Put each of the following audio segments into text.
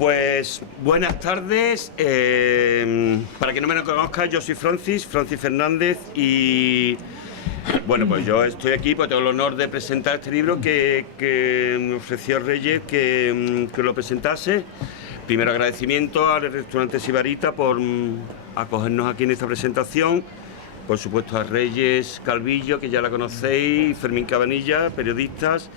Pues buenas tardes. Para quien no me conozca, yo soy Francis Fernández y bueno, pues yo estoy aquí porque tengo el honor de presentar este libro que me ofreció Reyes que lo presentase. Primero agradecimiento al restaurante Sibarita por acogernos aquí en esta presentación. Por supuesto a Reyes Calvillo, que ya la conocéis, Fermín Cabanilla, periodistas.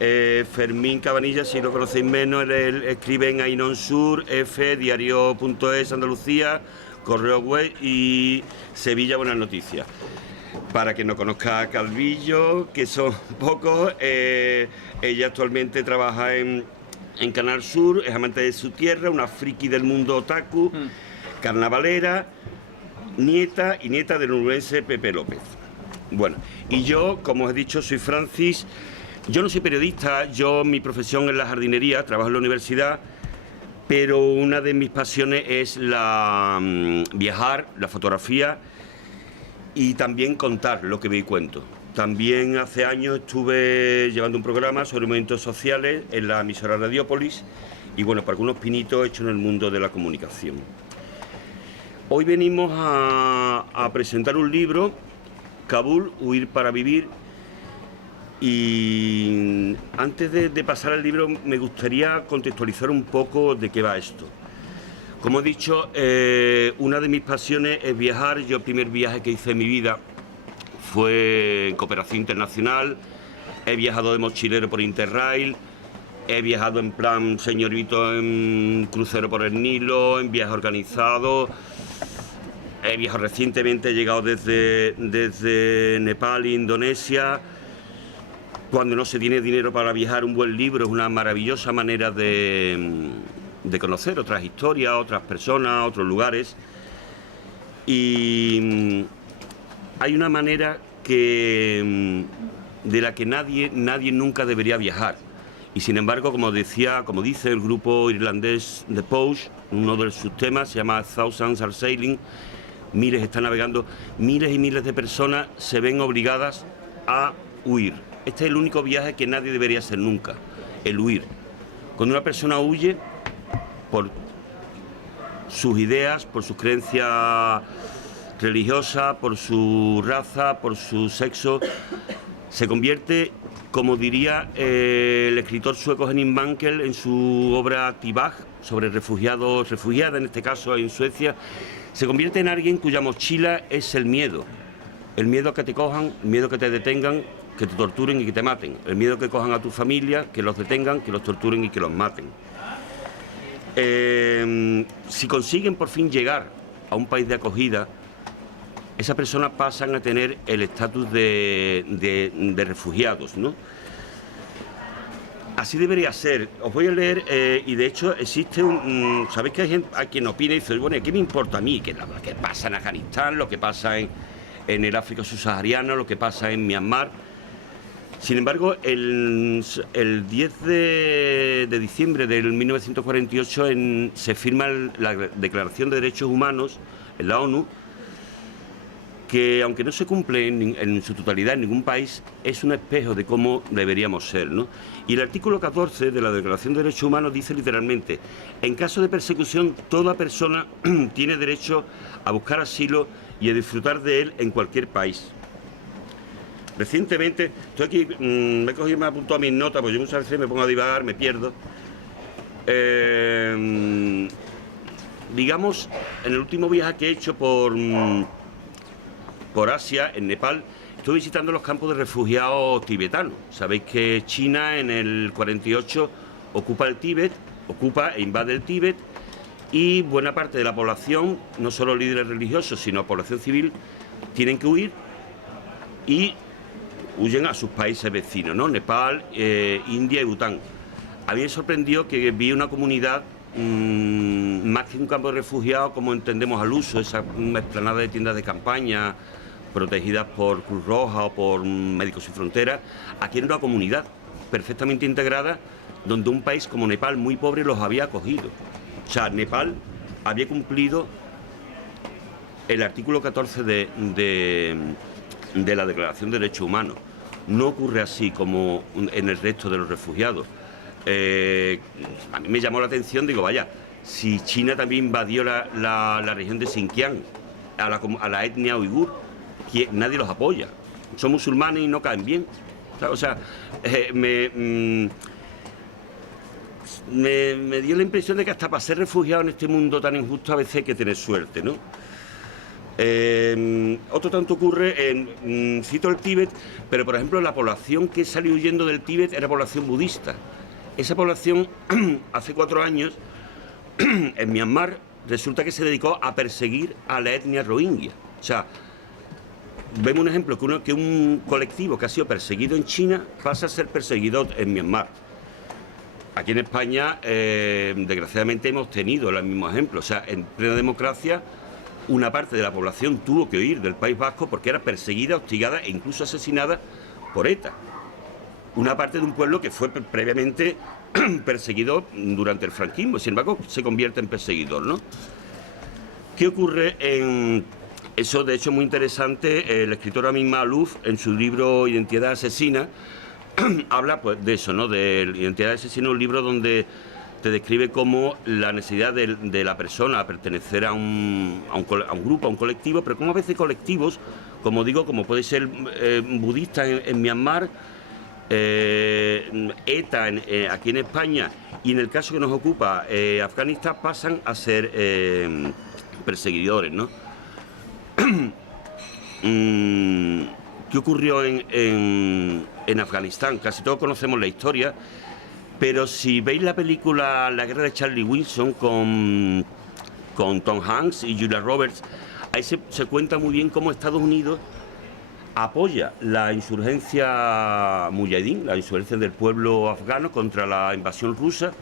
Fermín Cabanilla, si lo conocéis menos, él escribe en Ainón Sur, F, Diario.es, Andalucía, Correo Web y Sevilla Buenas Noticias. Para quien no conozca a Calvillo, que son pocos, ella actualmente trabaja en Canal Sur, es amante de su tierra, una friki del mundo otaku, carnavalera, nieta del onubense Pepe López. Bueno, y yo, como os he dicho, soy Francis. Yo no soy periodista, mi profesión es la jardinería, trabajo en la universidad, pero una de mis pasiones es viajar, la fotografía y también contar lo que veo y cuento. También hace años estuve llevando un programa sobre movimientos sociales en la emisora Radiópolis y bueno, para algunos pinitos hechos en el mundo de la comunicación. Hoy venimos a presentar un libro, Kabul, Huir para vivir. Y antes de pasar al libro me gustaría contextualizar un poco de qué va esto. Como he dicho, una de mis pasiones es viajar. Yo el primer viaje que hice en mi vida fue en cooperación internacional. He viajado de mochilero por Interrail, he viajado en plan señorito en crucero por el Nilo, en viaje organizado. He viajado recientemente, he llegado desde Nepal e Indonesia. Cuando no se tiene dinero para viajar, un buen libro es una maravillosa manera de conocer otras historias, otras personas, otros lugares. Y hay una manera de la que nadie nunca debería viajar. Y sin embargo, como dice el grupo irlandés The Post, uno de sus temas se llama Thousands Are Sailing, miles están navegando, miles y miles de personas se ven obligadas a huir. Este es el único viaje que nadie debería hacer nunca, el huir. Cuando una persona huye por sus ideas, por sus creencias religiosas, por su raza, por su sexo, se convierte, como diría el escritor sueco Henning Mankell en su obra Tibag, sobre refugiados, refugiadas en este caso en Suecia, se convierte en alguien cuya mochila es el miedo a que te cojan, el miedo a que te detengan, que te torturen y que te maten, el miedo que cojan a tu familia, que los detengan, que los torturen y que los maten. Si consiguen por fin llegar a un país de acogida, esas personas pasan a tener el estatus de refugiados, ¿no? Así debería ser. Os voy a leer, y de hecho existe sabéis que hay gente a quien opina y dice, bueno, ¿qué me importa a mí? ¿Qué pasa en Afganistán, lo que pasa en el África subsahariana, lo que pasa en Myanmar? Sin embargo, el 10 de diciembre del 1948 se firma la Declaración de Derechos Humanos en la ONU, que aunque no se cumple en su totalidad en ningún país, es un espejo de cómo deberíamos ser, ¿no? Y el artículo 14 de la Declaración de Derechos Humanos dice literalmente: en caso de persecución, toda persona tiene derecho a buscar asilo y a disfrutar de él en cualquier país. Recientemente, estoy aquí, me he cogido y me he apuntado a mis notas, porque yo muchas veces me pongo a divagar, me pierdo. Digamos, en el último viaje que he hecho por Asia, en Nepal, estoy visitando los campos de refugiados tibetanos. Sabéis que China en el 48 ocupa el Tíbet, ocupa e invade el Tíbet, y buena parte de la población, no solo líderes religiosos, sino población civil, tienen que huir y huyen a sus países vecinos, ¿no? Nepal, India y Bután. A mí me sorprendió que vi una comunidad, más que un campo de refugiados, como entendemos al uso, esa explanada de tiendas de campaña protegidas por Cruz Roja o por Médicos Sin Fronteras. Aquí era una comunidad perfectamente integrada, donde un país como Nepal, muy pobre, los había acogido. O sea, Nepal había cumplido el artículo 14 de la Declaración de Derechos Humanos. No ocurre así como en el resto de los refugiados. a mí me llamó la atención, digo, vaya, si China también invadió la región de Xinjiang, a la etnia uigur, que nadie los apoya. Son musulmanes y no caen bien. O sea, me dio la impresión de que hasta para ser refugiado en este mundo tan injusto a veces hay que tener suerte, ¿no? Otro tanto ocurre cito el Tíbet, pero por ejemplo la población que salió huyendo del Tíbet era población budista. Esa población hace 4 años en Myanmar resulta que se dedicó a perseguir a la etnia rohingya. O sea, vemos un ejemplo que un colectivo que ha sido perseguido en China pasa a ser perseguido en Myanmar. Aquí en España, desgraciadamente, hemos tenido el mismo ejemplo. O sea, en plena democracia, una parte de la población tuvo que huir del País Vasco porque era perseguida, hostigada e incluso asesinada por ETA. Una parte de un pueblo que fue previamente perseguido durante el franquismo, sin embargo, se convierte en perseguidor, ¿no? ¿Qué ocurre en eso? De hecho, es muy interesante. La escritora Ming Luz, en su libro Identidad Asesina, habla pues de eso, ¿no? De Identidad Asesina, un libro donde te describe cómo la necesidad de la persona a pertenecer a un grupo, a un colectivo, pero como a veces colectivos, como digo, como puede ser budista en Myanmar, ETA aquí en España, y en el caso que nos ocupa Afganistán, pasan a ser perseguidores, ¿no? ¿Qué ocurrió en Afganistán? Casi todos conocemos la historia, pero si veis la película La guerra de Charlie Wilson con Tom Hanks y Julia Roberts, ahí se cuenta muy bien cómo Estados Unidos apoya la insurgencia mujahidín, la insurgencia del pueblo afgano contra la invasión rusa,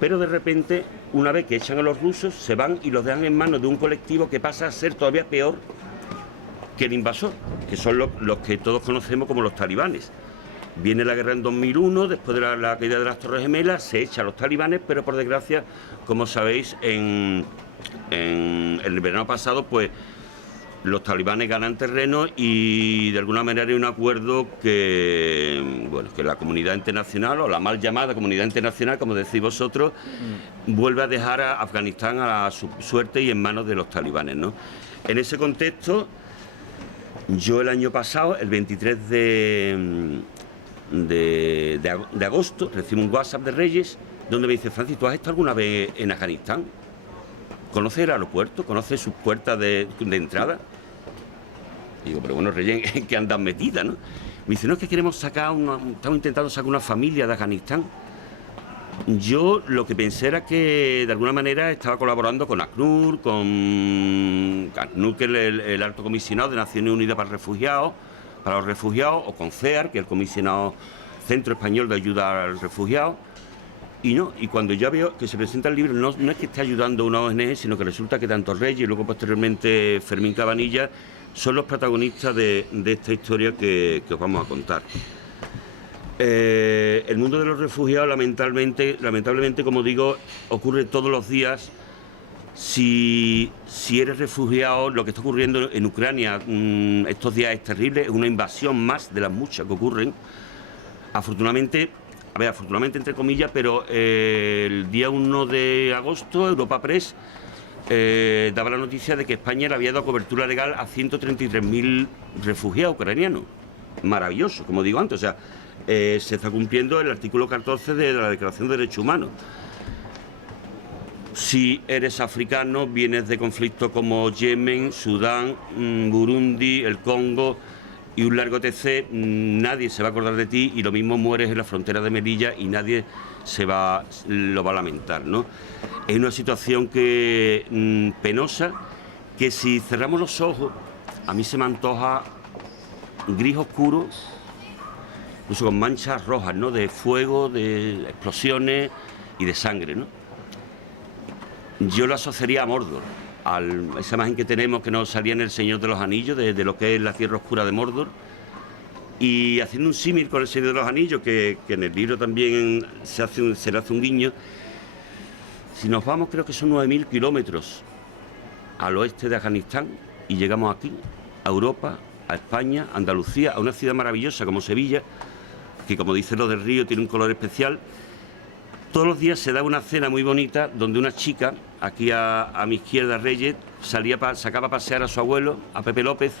pero de repente, una vez que echan a los rusos, se van y los dejan en manos de un colectivo que pasa a ser todavía peor que el invasor, que son los que todos conocemos como los talibanes. Viene la guerra en 2001, después de la caída de las Torres Gemelas, se echa a los talibanes, pero por desgracia, como sabéis, en el verano pasado, pues los talibanes ganan terreno y de alguna manera hay un acuerdo que la comunidad internacional, o la mal llamada comunidad internacional, como decís vosotros, vuelve a dejar a Afganistán a su suerte y en manos de los talibanes, ¿no? En ese contexto, yo el año pasado, el 23 de agosto, recibo un WhatsApp de Reyes donde me dice: Francis, ¿tú has estado alguna vez en Afganistán? ¿Conoces el aeropuerto? ¿Conoces sus puertas de entrada? Y digo, pero bueno, Reyes, ¿en qué andan metidas, no? Me dice: no, es que estamos intentando sacar una familia de Afganistán. Yo lo que pensé era que de alguna manera estaba colaborando con ACNUR, que es el alto comisionado de Naciones Unidas para los refugiados, o con CEAR, que es el comisionado Centro Español de Ayuda al Refugiado. Y cuando yo veo que se presenta el libro, no es que esté ayudando a una ONG, sino que resulta que tanto Reyes y luego posteriormente Fermín Cabanilla son los protagonistas de esta historia que os vamos a contar. El mundo de los refugiados, lamentablemente, como digo, ocurre todos los días. Si eres refugiado, lo que está ocurriendo en Ucrania estos días es terrible, es una invasión más de las muchas que ocurren. Afortunadamente entre comillas, pero el día 1 de agosto, Europa Press daba la noticia de que España le había dado cobertura legal a 133.000 refugiados ucranianos. Maravilloso, como digo antes, o sea, se está cumpliendo el artículo 14 de la Declaración de Derechos Humanos. Si eres africano, vienes de conflictos como Yemen, Sudán, Burundi, el Congo y un largo etc., nadie se va a acordar de ti, y lo mismo mueres en la frontera de Melilla y nadie lo va a lamentar, ¿no? Es una situación penosa, que si cerramos los ojos, a mí se me antoja gris oscuro, incluso con manchas rojas, ¿no? De fuego, de explosiones y de sangre, ¿no? Yo lo asociaría a Mordor, a esa imagen que tenemos que nos salía en El Señor de los Anillos, de lo que es la tierra oscura de Mordor, y haciendo un símil con El Señor de los Anillos, que en el libro también se le hace un guiño. Si nos vamos, creo que son 9.000 kilómetros al oeste de Afganistán y llegamos aquí, a Europa, a España, a Andalucía, a una ciudad maravillosa como Sevilla, que, como dice lo del río, tiene un color especial. todos los días se da una cena muy bonita donde una chica, aquí a mi izquierda, Reyes, sacaba a pasear a su abuelo, a Pepe López,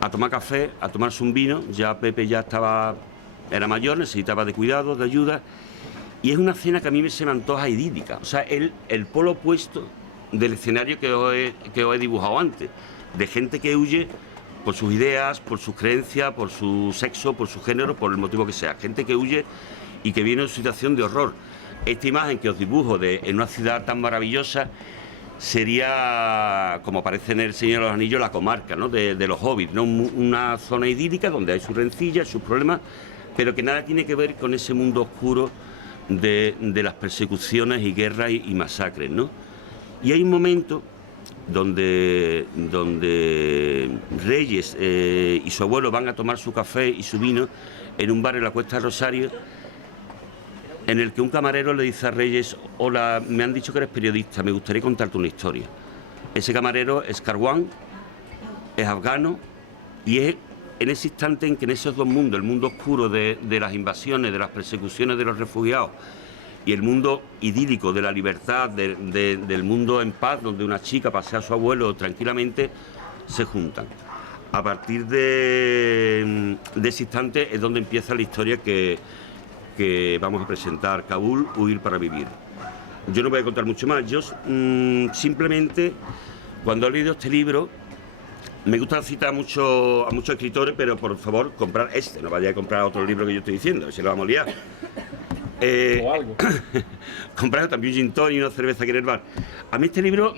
a tomar café, a tomarse un vino. Ya Pepe era mayor, necesitaba de cuidados, de ayuda, y es una cena que a mí se me antoja idílica. O sea, el polo opuesto del escenario que os he dibujado antes, de gente que huye por sus ideas, por sus creencias, por su sexo, por su género, por el motivo que sea. Gente que huye y que viene en una situación de horror. Esta imagen que os dibujo en una ciudad tan maravillosa sería, como aparece en El Señor de los Anillos, la comarca, ¿no?, de los hobbits, ¿no? Una zona idílica donde hay sus rencillas, sus problemas, pero que nada tiene que ver con ese mundo oscuro de las persecuciones y guerras y masacres, ¿no? Y hay un momento donde Reyes y su abuelo van a tomar su café y su vino en un bar en la Cuesta del Rosario, en el que un camarero le dice a Reyes: hola, me han dicho que eres periodista, me gustaría contarte una historia. Ese camarero es Karwan, es afgano, y es en ese instante en que en esos dos mundos, el mundo oscuro de las invasiones, de las persecuciones de los refugiados, y el mundo idílico de la libertad, del mundo en paz, donde una chica pasea a su abuelo tranquilamente, se juntan. A partir de ese instante es donde empieza la historia que vamos a presentar, Kabul, Huir para vivir. Yo no voy a contar mucho más. Yo simplemente, cuando he leído este libro, me gusta citar a muchos escritores, pero por favor, comprar este, no vaya a comprar otro libro que yo estoy diciendo, se lo vamos a liar. O algo. Comprar también un gin tonic y una cerveza aquí en el bar. A mí este libro,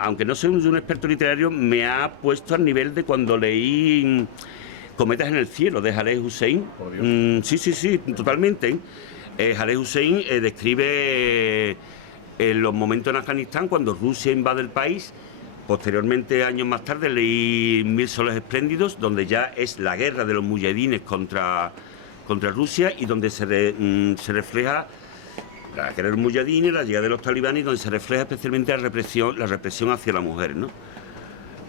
aunque no soy un experto literario, me ha puesto al nivel de cuando leí Cometas en el cielo, de Jaleh Hussein. Sí, totalmente. Jaleh Hussein describe los momentos en Afganistán cuando Rusia invade el país. Posteriormente, años más tarde, leí Mil soles espléndidos, donde ya es la guerra de los mujahidines contra Rusia, y donde se refleja la guerra de los mujahidines, la llegada de los talibanes, y donde se refleja especialmente la represión hacia la mujer, ¿no?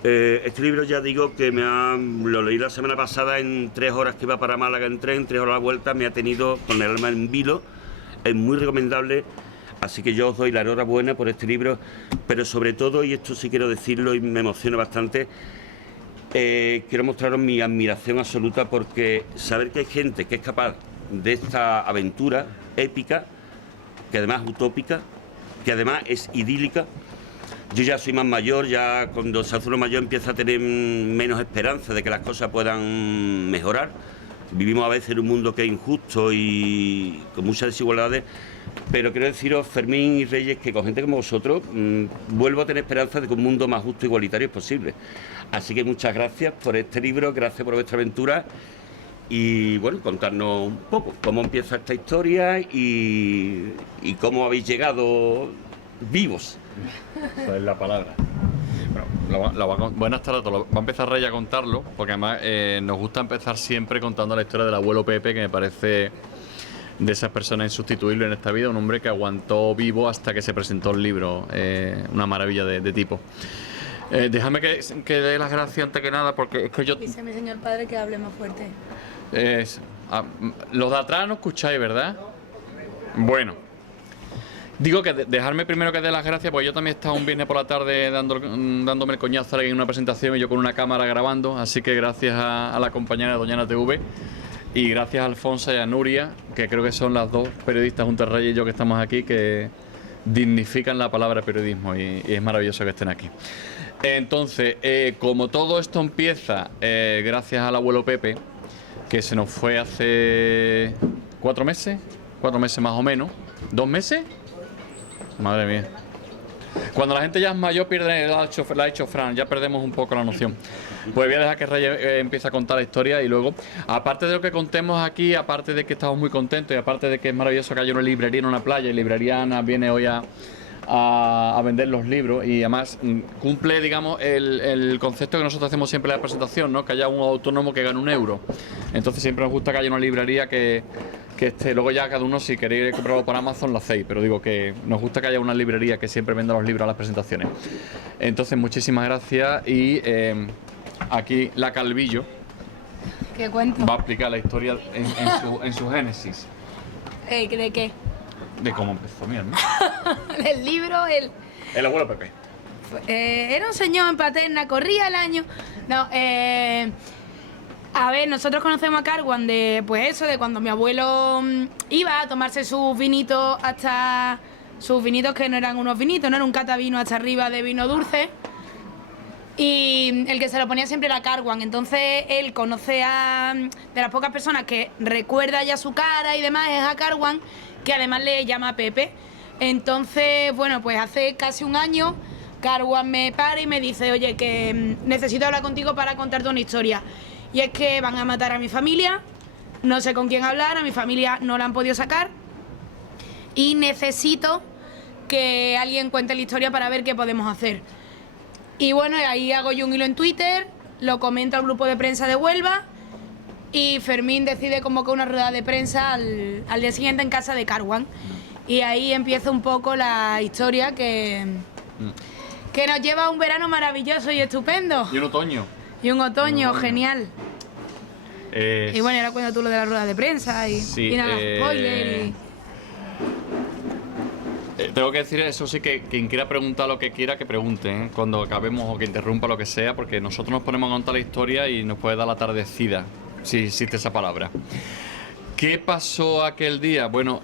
Este libro, ya digo que lo leí la semana pasada en 3 horas que iba para Málaga en tren, 3 horas a la vuelta, me ha tenido con el alma en vilo. Es muy recomendable, así que yo os doy la enhorabuena por este libro, pero sobre todo, y esto sí quiero decirlo y me emociona bastante, quiero mostraros mi admiración absoluta, porque saber que hay gente que es capaz de esta aventura épica, que además es utópica, que además es idílica. Yo ya soy más mayor, ya cuando se hace uno mayor empieza a tener menos esperanza de que las cosas puedan mejorar. Vivimos a veces en un mundo que es injusto y con muchas desigualdades, pero quiero deciros, Fermín y Reyes, que con gente como vosotros vuelvo a tener esperanza de que un mundo más justo e igualitario es posible. Así que muchas gracias por este libro, gracias por vuestra aventura, y bueno, contarnos un poco cómo empieza esta historia y cómo habéis llegado vivos. Esa es la palabra. Buenas tardes a todos. Va a empezar Rey a contarlo, porque además nos gusta empezar siempre contando la historia del abuelo Pepe, que me parece de esas personas insustituibles en esta vida, un hombre que aguantó vivo hasta que se presentó el libro, una maravilla de tipo. Déjame que dé las gracias antes que nada, porque es que yo... Dice mi señor padre que hable más fuerte. Los de atrás no escucháis, ¿verdad? Bueno. Digo que dejarme primero que dé las gracias, porque yo también he estado un viernes por la tarde dándome el coñazo en una presentación y yo con una cámara grabando, así que gracias a la compañera de Doña Ana TV y gracias a Alfonso y a Nuria, que creo que son las dos periodistas junto a Reyes y yo que estamos aquí, que dignifican la palabra periodismo, y es maravilloso que estén aquí. Entonces, como todo esto empieza gracias al abuelo Pepe, que se nos fue hace 4 meses más o menos, 2 meses. Madre mía. Cuando la gente ya es mayor pierde la ha hecho Fran, ya perdemos un poco la noción. Pues voy a dejar que Reyes empiece a contar la historia, y luego, aparte de lo que contemos aquí, aparte de que estamos muy contentos y aparte de que es maravilloso que haya una librería en una playa, y Librería Ana viene hoy a vender los libros, y además cumple, digamos, el concepto que nosotros hacemos siempre en la presentación, ¿no? Que haya un autónomo que gane 1 euro. Entonces siempre nos gusta que haya una librería que esté, luego ya cada uno, si queréis comprarlo por Amazon lo hacéis, pero digo que nos gusta que haya una librería que siempre venda los libros a las presentaciones. Entonces muchísimas gracias, y aquí la Calvillo ¿Qué cuento? va a explicar la historia en su génesis. ¿De qué? De cómo empezó mi hermano. El libro, El abuelo Pepe. era un señor en Paterna, corría el año. No, a ver, nosotros conocemos a Carwan de, pues eso, de cuando mi abuelo iba a tomarse sus vinitos hasta... Sus vinitos que no eran unos vinitos, no era un catavino hasta arriba de vino dulce. Y el que se lo ponía siempre era Carwan. Entonces él conoce a... De las pocas personas que recuerda ya su cara y demás es a Carwan, que además le llama Pepe. Entonces, bueno, pues hace casi un año Carwan me para y me dice, oye, que necesito hablar contigo para contarte una historia. Y es que van a matar a mi familia, no sé con quién hablar, a mi familia no la han podido sacar. Y necesito que alguien cuente la historia para ver qué podemos hacer. Y bueno, ahí hago yo un hilo en Twitter, lo comento al grupo de prensa de Huelva y Fermín decide convocar una rueda de prensa al día siguiente en casa de Carwan. Y ahí empieza un poco la historia que nos lleva a un verano maravilloso y estupendo. Y un otoño. Y un otoño genial. Y bueno, ahora cuenta tú lo de la rueda de prensa y, sí, y nada, spoiler y... Tengo que decir eso sí, que quien quiera preguntar lo que quiera, que pregunte, ¿eh? Cuando acabemos o que interrumpa lo que sea, porque nosotros nos ponemos a contar la historia y nos puede dar la tardecida, si existe esa palabra. ¿Qué pasó aquel día? Bueno,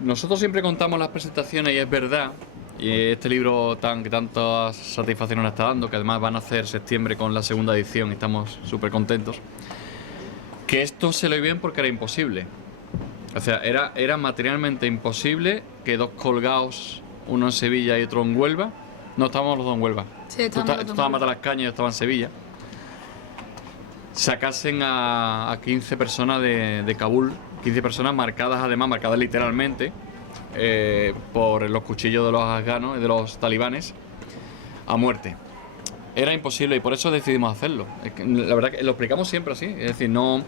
nosotros siempre contamos las presentaciones y es verdad, y este libro que tantas satisfacciones nos está dando, que además van a hacer septiembre con la segunda edición y estamos súper contentos, que esto se le bien porque era imposible. O sea, era materialmente imposible que dos colgados, uno en Sevilla y otro en Huelva, no estábamos los dos en Huelva, Sí, tú estábamos los dos estabas en en Huelva. Matalascaña y yo estaba en Sevilla, sacasen a 15 personas de Kabul, 15 personas marcadas, además marcadas literalmente por los cuchillos de los afganos y de los talibanes a muerte. Era imposible y por eso decidimos hacerlo. Es que, la verdad que lo explicamos siempre así, es decir, no...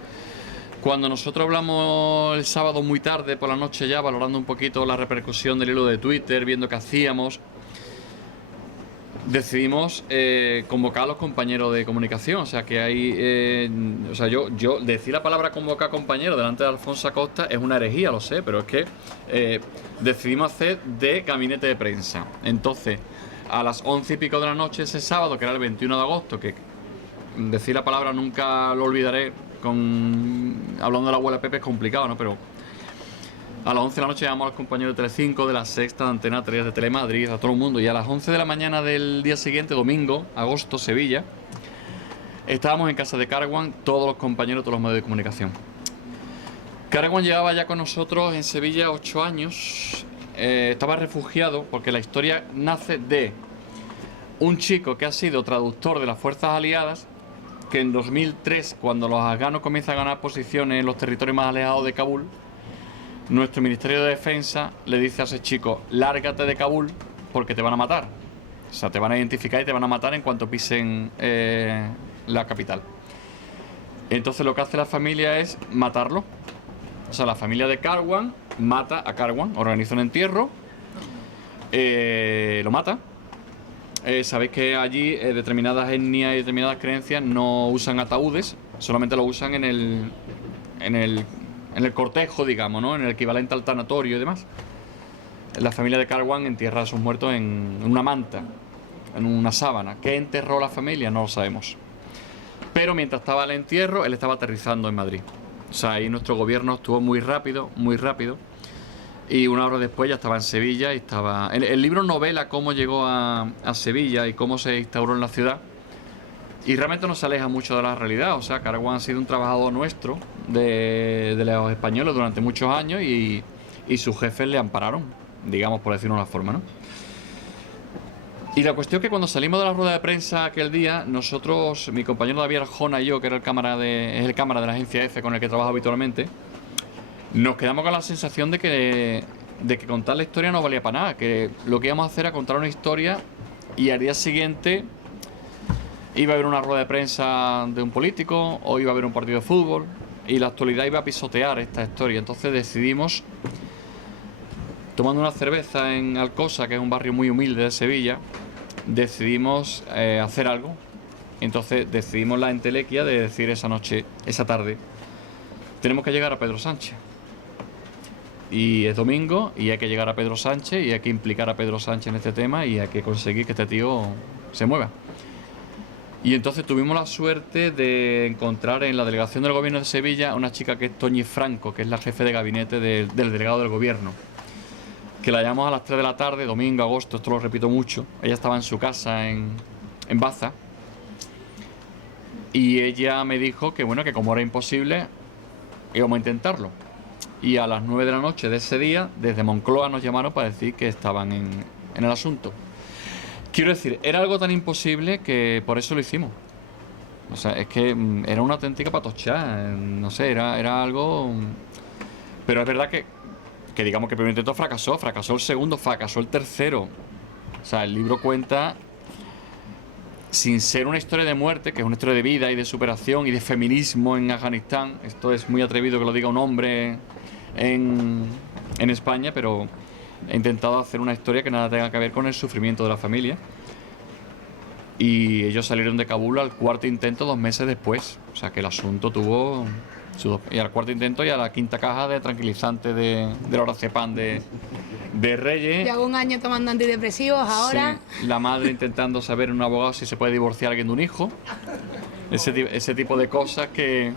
Cuando nosotros hablamos el sábado muy tarde por la noche ya, valorando un poquito la repercusión del hilo de Twitter, viendo qué hacíamos, decidimos convocar a los compañeros de comunicación. O sea, que hay... o sea, yo decir la palabra convocar compañeros delante de Alfonso Acosta es una herejía, lo sé, pero es que decidimos hacer de gabinete de prensa. Entonces, a las 11 y pico de la noche ese sábado, que era el 21 de agosto, que decir la palabra nunca lo olvidaré, hablando de la abuela Pepe es complicado, ¿no? Pero a las 11 de la noche llamamos a los compañeros de Telecinco, de La Sexta, de Antena 3, de Telemadrid, a todo el mundo. Y a las 11 de la mañana del día siguiente, domingo, agosto, Sevilla, estábamos en casa de Carwan, todos los compañeros, todos los medios de comunicación. Carwan llevaba ya con nosotros en Sevilla 8 años. Estaba refugiado porque la historia nace de un chico que ha sido traductor de las fuerzas aliadas, que en 2003, cuando los afganos comienzan a ganar posiciones en los territorios más alejados de Kabul, nuestro Ministerio de Defensa le dice a ese chico: lárgate de Kabul porque te van a matar. O sea, te van a identificar y te van a matar en cuanto pisen la capital. Entonces lo que hace la familia es matarlo. O sea, la familia de Carwan mata a Carwan, organiza un entierro, lo mata. Sabéis que allí determinadas etnias y determinadas creencias no usan ataúdes, solamente lo usan en el cortejo, digamos, ¿no? En el equivalente al tanatorio y demás. La familia de Carwan entierra a sus muertos en una manta, en una sábana. ¿Qué enterró la familia? No lo sabemos. Pero mientras estaba el entierro, él estaba aterrizando en Madrid. O sea, ahí nuestro gobierno estuvo muy rápido, muy rápido. Y una hora después ya estaba en Sevilla y estaba... El libro novela cómo llegó a Sevilla y cómo se instauró en la ciudad. Y realmente no se aleja mucho de la realidad. O sea, Carwan ha sido un trabajador nuestro de los españoles durante muchos años y sus jefes le ampararon, digamos, por decirlo de una forma, ¿no? Y la cuestión es que cuando salimos de la rueda de prensa aquel día, nosotros, mi compañero David Arjona y yo, que era el cámara de la agencia EFE con el que trabajo habitualmente, nos quedamos con la sensación de que contar la historia no valía para nada, que lo que íbamos a hacer era contar una historia y al día siguiente iba a haber una rueda de prensa de un político o iba a haber un partido de fútbol y la actualidad iba a pisotear esta historia. Entonces decidimos, tomando una cerveza en Alcosa, que es un barrio muy humilde de Sevilla, decidimos hacer algo. Entonces decidimos la entelequia de decir esa noche, esa tarde, tenemos que llegar a Pedro Sánchez. y es domingo y hay que llegar a Pedro Sánchez y hay que implicar a Pedro Sánchez en este tema y hay que conseguir que este tío se mueva. Y entonces tuvimos la suerte de encontrar en la delegación del gobierno de Sevilla a una chica que es Toñi Franco, que es la jefe de gabinete del delegado del gobierno, que la llamamos a las 3 de la tarde, domingo, agosto, esto lo repito mucho. Ella estaba en su casa en Baza y ella me dijo que bueno, que como era imposible íbamos a intentarlo. Y a las 9 de la noche de ese día, desde Moncloa nos llamaron para decir que estaban en el asunto. Quiero decir, era algo tan imposible que por eso lo hicimos. O sea, es que era una auténtica patochada, no sé, era algo... Pero es verdad que digamos que el primer intento fracasó el segundo, fracasó el tercero. O sea, el libro cuenta, sin ser una historia de muerte, que es una historia de vida y de superación y de feminismo en Afganistán. Esto es muy atrevido que lo diga un hombre en España, pero he intentado hacer una historia que nada tenga que ver con el sufrimiento de la familia. Y ellos salieron de Kabul al cuarto intento 2 meses después. O sea que el asunto tuvo... Y al cuarto intento y a la quinta caja de tranquilizante de lorazepam de Reyes. Llevo 1 año tomando antidepresivos ahora. Sí, la madre intentando saber en un abogado si se puede divorciar a alguien de un hijo. Ese tipo de cosas que...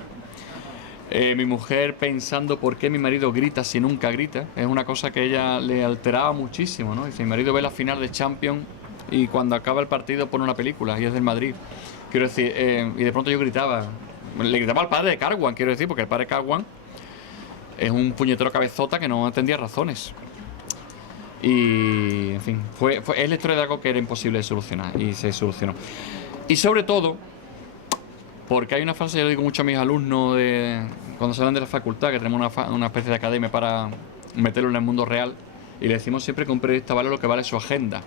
mi mujer pensando por qué mi marido grita si nunca grita. Es una cosa que ella le alteraba muchísimo, ¿no? Dice, mi marido ve la final de Champions y cuando acaba el partido pone una película y es del Madrid. Quiero decir, y de pronto yo gritaba. Le gritaba al padre de Karwan, quiero decir, porque el padre de Karwan es un puñetero cabezota que no entendía razones. Y, en fin, es la historia de algo que era imposible de solucionar y se solucionó. Y sobre todo, porque hay una frase, yo le digo mucho a mis alumnos cuando salen de la facultad, que tenemos una especie de academia para meterlo en el mundo real, y le decimos siempre que un periodista vale lo que vale su agenda.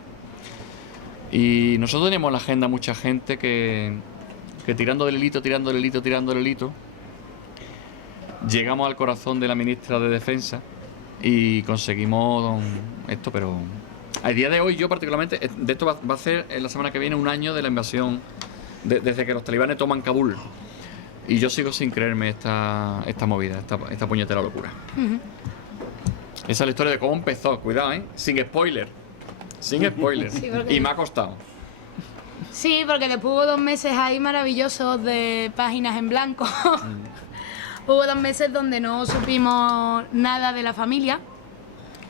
Y nosotros teníamos en la agenda mucha gente que tirando del hilito, llegamos al corazón de la ministra de Defensa y conseguimos esto, pero a día de hoy yo particularmente, de esto va a ser en la semana que viene 1 año de la invasión, desde que los talibanes toman Kabul, y yo sigo sin creerme esta movida, esta puñetera locura. Esa es la historia de cómo empezó, cuidado, sin spoiler, sí, y me ha costado. Sí, porque después hubo 2 meses ahí maravillosos de páginas en blanco. Hubo 2 meses donde no supimos nada de la familia,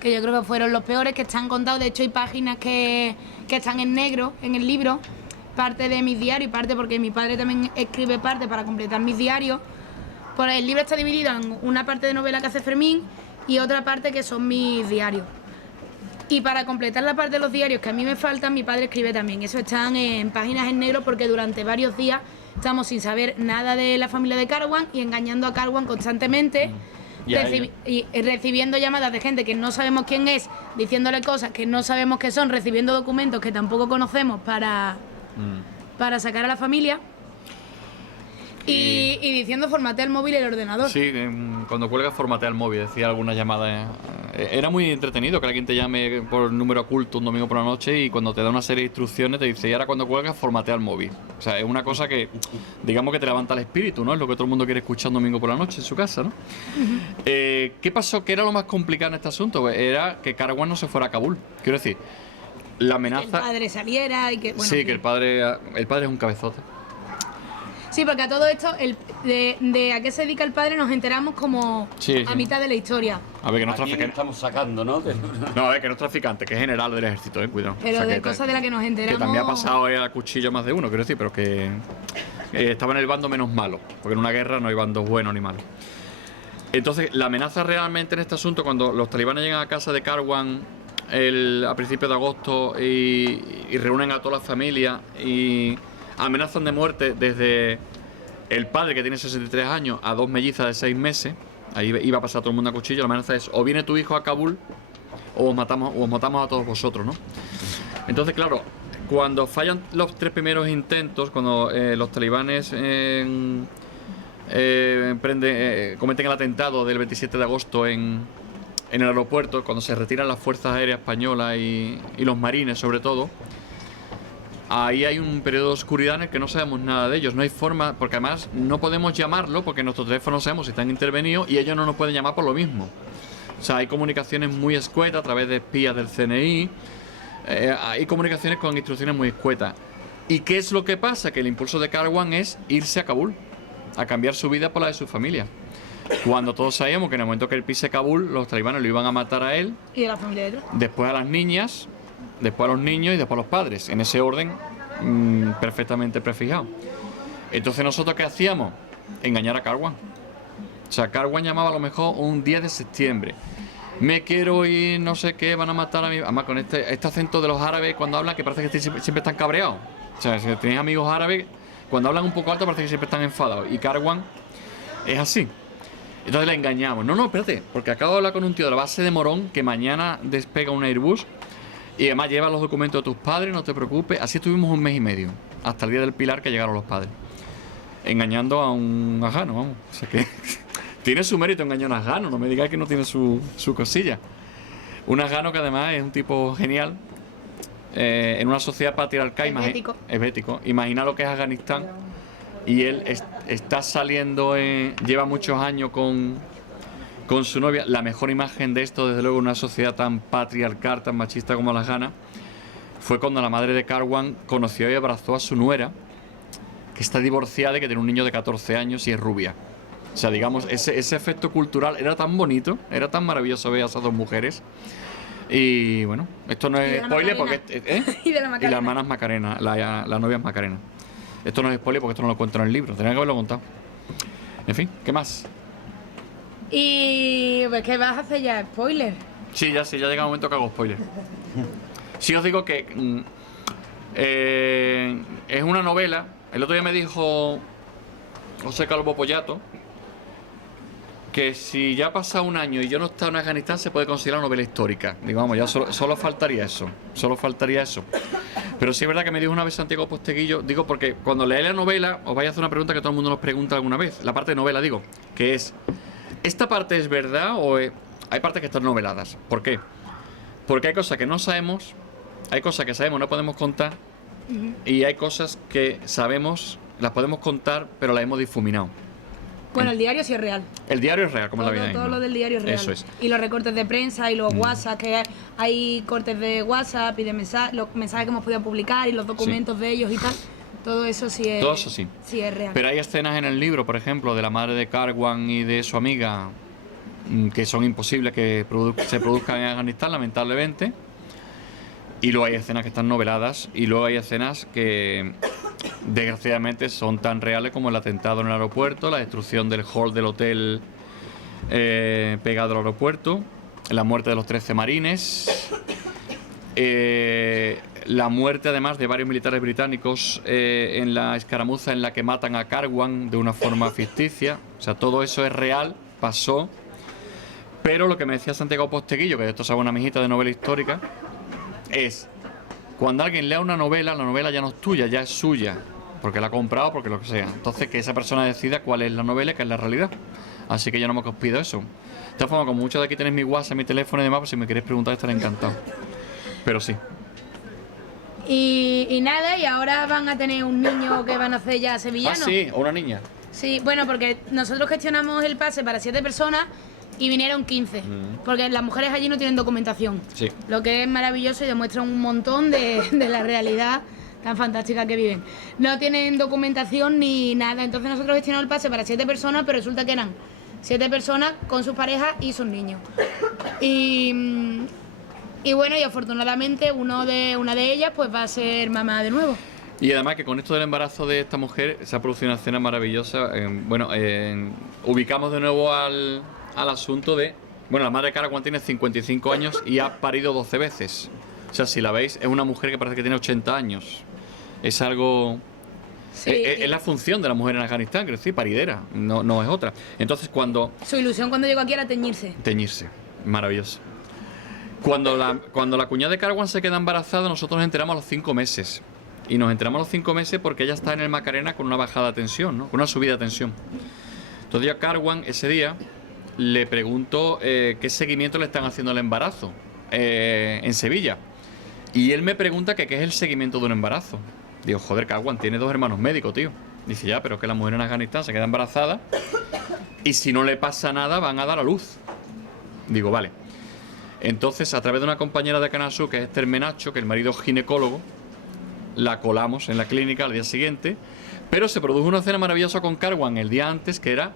que yo creo que fueron los peores, que están contados. De hecho, hay páginas que están en negro en el libro, parte de mis diarios y parte porque mi padre también escribe parte para completar mis diarios. Pues el libro está dividido en una parte de novela que hace Fermín y otra parte que son mis diarios. Y para completar la parte de los diarios que a mí me faltan, mi padre escribe también. Eso están en páginas en negro porque durante varios días estamos sin saber nada de la familia de Karwan y engañando a Karwan constantemente, y recibiendo llamadas de gente que no sabemos quién es, diciéndole cosas que no sabemos qué son, recibiendo documentos que tampoco conocemos para sacar a la familia. Y diciendo formatea el móvil y el ordenador. Sí, cuando cuelgas formatea el móvil, decía algunas llamadas. Era muy entretenido que alguien te llame por número oculto un domingo por la noche y cuando te da una serie de instrucciones te dice, y ahora cuando cuelgas formatea el móvil. O sea, es una cosa que, digamos que te levanta el espíritu, ¿no? Es lo que todo el mundo quiere escuchar un domingo por la noche en su casa, ¿no? ¿Qué pasó? ¿Qué era lo más complicado en este asunto? Pues era que Karwan no se fuera a Kabul. Quiero decir, la amenaza... Que el padre saliera y que... Bueno, sí, que el padre es un cabezote. Sí, porque a todo esto, de a qué se dedica el padre nos enteramos como a mitad de la historia. A ver, que no es ¿A quién traficante. estamos sacando, ¿no? No, a ver, que no es traficante, que es general del ejército, cuidado. Pero O sea, de cosas de las que nos enteramos... Que también ha pasado a cuchillo más de uno, quiero decir, pero que estaba en el bando menos malo, porque en una guerra no hay bandos buenos ni malos. Entonces, la amenaza realmente en este asunto, cuando los talibanes llegan a casa de Karwan a principios de agosto y reúnen a toda la familia y amenazan de muerte desde el padre, que tiene 63 años, a 2 mellizas de 6 meses. Ahí iba a pasar todo el mundo a cuchillo. La amenaza es: o viene tu hijo a Kabul o os matamos a todos vosotros, ¿no? Entonces, claro, cuando fallan los 3 primeros intentos, cuando los talibanes cometen el atentado del 27 de agosto en el aeropuerto, cuando se retiran las fuerzas aéreas españolas y los marines sobre todo, ahí hay un periodo de oscuridad en el que no sabemos nada de ellos. No hay forma, porque además no podemos llamarlo porque nuestros teléfonos no sabemos si están intervenidos y ellos no nos pueden llamar por lo mismo. O sea, hay comunicaciones muy escuetas a través de espías del CNI, hay comunicaciones con instrucciones muy escuetas. ¿Y qué es lo que pasa? Que el impulso de Karwan es irse a Kabul, a cambiar su vida por la de su familia. Cuando todos sabíamos que en el momento que él pise Kabul, los talibanes lo iban a matar a él, Y a la familia detrás. después a las niñas, después a los niños y después a los padres, en ese orden perfectamente prefijado. Entonces, ¿nosotros qué hacíamos? Engañar a Karwan. O sea, Karwan llamaba a lo mejor un 10 de septiembre. Me quiero ir, no sé qué, van a matar a mi... Además, con este acento de los árabes cuando hablan, que parece que siempre están cabreados. O sea, si tenéis amigos árabes, cuando hablan un poco alto parece que siempre están enfadados. Y Karwan es así. Entonces le engañamos. No, espérate, porque acabo de hablar con un tío de la base de Morón que mañana despega un Airbus y además lleva los documentos de tus padres, no te preocupes. Así estuvimos un mes y medio, hasta el día del Pilar que llegaron los padres. Engañando a un afgano, vamos. O sea que tiene su mérito engañar a un afgano, no me digáis que no tiene su cosilla. Un afgano que además es un tipo genial. En una sociedad patriarcal, bético. Imagina lo que es Afganistán. Y él está saliendo, lleva muchos años con su novia. La mejor imagen de esto, desde luego, en una sociedad tan patriarcal, tan machista como la afgana, fue cuando la madre de Karwan conoció y abrazó a su nuera, que está divorciada y que tiene un niño de 14 años y es rubia. O sea, digamos, ese efecto cultural era tan bonito, era tan maravilloso ver a esas dos mujeres. Y bueno, esto no es spoiler porque... Y de la Macarena. Y la hermana es Macarena, la novia es Macarena. Esto no es spoiler porque esto no lo cuento en el libro, tenía que haberlo contado. En fin, ¿qué más? Y pues ¿qué vas a hacer ya? ¿Spoiler? Sí, ya llega el momento que hago spoiler. Sí, os digo que es una novela. El otro día me dijo José Calvo Pollato que si ya ha pasado un año y yo no he estado en Afganistán se puede considerar una novela histórica. Digo, vamos, ya solo faltaría eso. Pero sí es verdad que me dijo una vez Santiago Posteguillo, digo porque cuando leáis la novela os vais a hacer una pregunta que todo el mundo nos pregunta alguna vez. La parte de novela, digo, que es, ¿esta parte es verdad o hay partes que están noveladas? ¿Por qué? Porque hay cosas que no sabemos, hay cosas que sabemos no podemos contar, y hay cosas que sabemos, las podemos contar, pero las hemos difuminado. Bueno, el diario sí es real. El diario es real, como la vida misma. Todo lo del diario es real. Eso es. Y los recortes de prensa y los WhatsApp, que hay cortes de WhatsApp y de los mensajes que hemos podido publicar y los documentos de ellos y tal. Todo eso sí es. Todo eso sí. Sí es real. Pero hay escenas en el libro, por ejemplo, de la madre de Karwan y de su amiga, que son imposibles que se produzcan en Afganistán, lamentablemente. Y luego hay escenas que están noveladas y luego hay escenas que desgraciadamente son tan reales como el atentado en el aeropuerto, la destrucción del hall del hotel pegado al aeropuerto, la muerte de los 13 marines, la muerte además de varios militares británicos en la escaramuza en la que matan a Karwan de una forma ficticia. O sea, todo eso es real, pasó. Pero lo que me decía Santiago Posteguillo, que de esto sabe una mijita de novela histórica, es cuando alguien lea una novela, la novela ya no es tuya, ya es suya, porque la ha comprado, porque lo que sea. Entonces que esa persona decida cuál es la novela y qué es la realidad. Así que yo no me pido eso. De todas formas, como muchos de aquí tenéis mi WhatsApp, mi teléfono y demás, pues si me queréis preguntar estaré encantado. Pero sí. Y nada, y ahora van a tener un niño que van a hacer ya sevillano. Ah, sí, o una niña. Sí, bueno, porque nosotros gestionamos el pase para 7 personas y vinieron 15, porque las mujeres allí no tienen documentación. Sí. Lo que es maravilloso y demuestra un montón de la realidad tan fantástica que viven. No tienen documentación ni nada, entonces nosotros gestionamos el pase para 7 personas, pero resulta que eran 7 personas con sus parejas y sus niños. Y bueno, y afortunadamente una de ellas pues va a ser mamá de nuevo. Y además que con esto del embarazo de esta mujer se ha producido una escena maravillosa. Ubicamos de nuevo al asunto de... Bueno, la madre de Karwan tiene 55 años y ha parido 12 veces. O sea, si la veis, es una mujer que parece que tiene 80 años. Es algo... Sí, es la función de la mujer en Afganistán, quiero decir, paridera, no es otra. Entonces cuando... Su ilusión cuando llegó aquí era teñirse. Teñirse, maravilloso. Cuando la cuñada de Karwan se queda embarazada, nosotros nos enteramos a los 5 meses. Y nos enteramos a los 5 meses porque ella está en el Macarena con una bajada de tensión, ¿no? Con una subida de tensión. Entonces yo a Karwan ese día le pregunto qué seguimiento le están haciendo al embarazo en Sevilla. Y él me pregunta que qué es el seguimiento de un embarazo. Digo, joder, Karwan tiene 2 hermanos médicos, tío. Dice, ya, pero es que la mujer en Afganistán se queda embarazada y si no le pasa nada van a dar a luz. Digo, vale. Entonces, a través de una compañera de Canal Sur, que es Esther Menacho, que el marido es ginecólogo, la colamos en la clínica al día siguiente, pero se produjo una escena maravillosa con Karwan el día antes, que era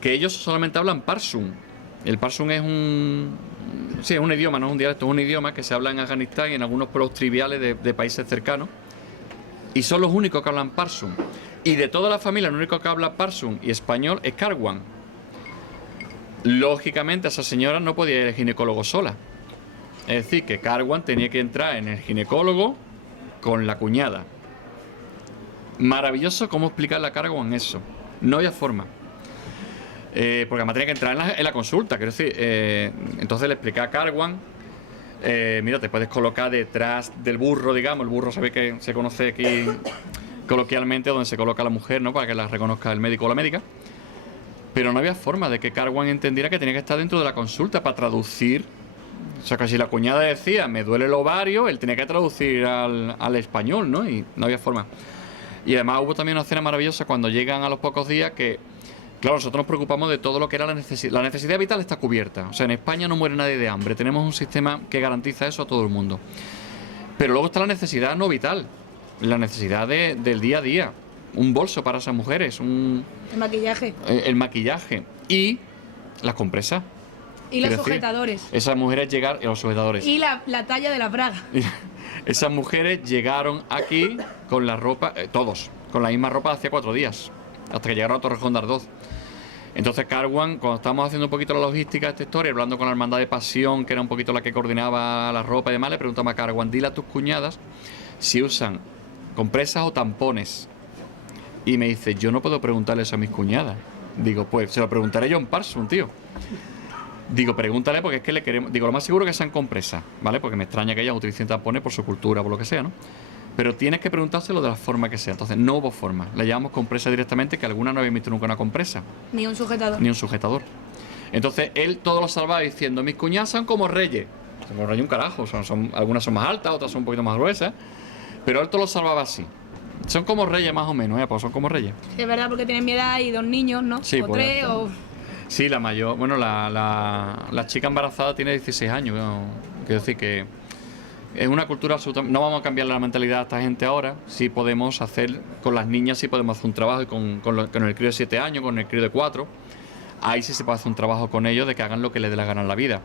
que ellos solamente hablan Parsum. El Parsum es un idioma, no es un dialecto, es un idioma que se habla en Afganistán y en algunos pueblos triviales de países cercanos, y son los únicos que hablan Parsum. Y de toda la familia, el único que habla Parsum y español es Karwan. Lógicamente, esa señora no podía ir al ginecólogo sola. Es decir, que Karwan tenía que entrar en el ginecólogo con la cuñada. Maravilloso cómo explicarle a Karwan eso. No había forma. Porque además tenía que entrar en la consulta. Quiero decir, entonces le expliqué a Karwan, mira, te puedes colocar detrás del burro, digamos. El burro, sabéis que se conoce aquí coloquialmente donde se coloca la mujer, ¿no? Para que la reconozca el médico o la médica. Pero no había forma de que Karwan entendiera que tenía que estar dentro de la consulta para traducir. O sea, que si la cuñada decía, me duele el ovario, él tenía que traducir al español, ¿no? Y no había forma. Y además hubo también una escena maravillosa cuando llegan a los pocos días que, claro, nosotros nos preocupamos de todo lo que era la necesidad. La necesidad vital está cubierta. O sea, en España no muere nadie de hambre. Tenemos un sistema que garantiza eso a todo el mundo. Pero luego está la necesidad no vital. La necesidad del día a día. Un bolso para esas mujeres. El maquillaje. El maquillaje. Y las compresas. Y los sujetadores. Esas mujeres llegaron... los sujetadores. Y la talla de la braga. Esas mujeres llegaron aquí con la ropa... todos. Con la misma ropa hacía 4 días. Hasta que llegaron a Torrejón de Ardoz. Entonces Karwan, cuando estábamos haciendo un poquito la logística de esta historia, hablando con la Hermandad de Pasión, que era un poquito la que coordinaba la ropa y demás, le preguntamos a Karwan, dile a tus cuñadas si usan compresas o tampones. Y me dice, yo no puedo preguntarle eso a mis cuñadas. Digo, pues se lo preguntaré yo en Parsum, tío. Digo, pregúntale porque es que le queremos... Digo, lo más seguro que sean compresas, ¿vale? Porque me extraña que ellas utilicen tampones por su cultura, por lo que sea, ¿no? Pero tienes que preguntárselo de la forma que sea. Entonces, no hubo forma. Le llamamos compresa directamente, que algunas no habían visto nunca una compresa. Ni un sujetador. Ni un sujetador. Entonces, él todo lo salvaba diciendo, mis cuñadas son como reyes. Son como reyes un carajo. Algunas son más altas, otras son un poquito más gruesas. Pero él todo lo salvaba así. Son como reyes más o menos, pues son como reyes. Sí, es verdad, porque tienen mi edad y 2 niños, ¿no? Sí, o pues, 3 o... Sí, la mayor... Bueno, la chica embarazada tiene 16 años. ¿No? Quiero decir que... Es una cultura absolutamente... No vamos a cambiar la mentalidad de esta gente ahora. Sí podemos hacer... Con las niñas sí podemos hacer un trabajo. Y con el crío de 7 años, con el crío de 4. Ahí sí se puede hacer un trabajo con ellos de que hagan lo que les dé la gana en la vida.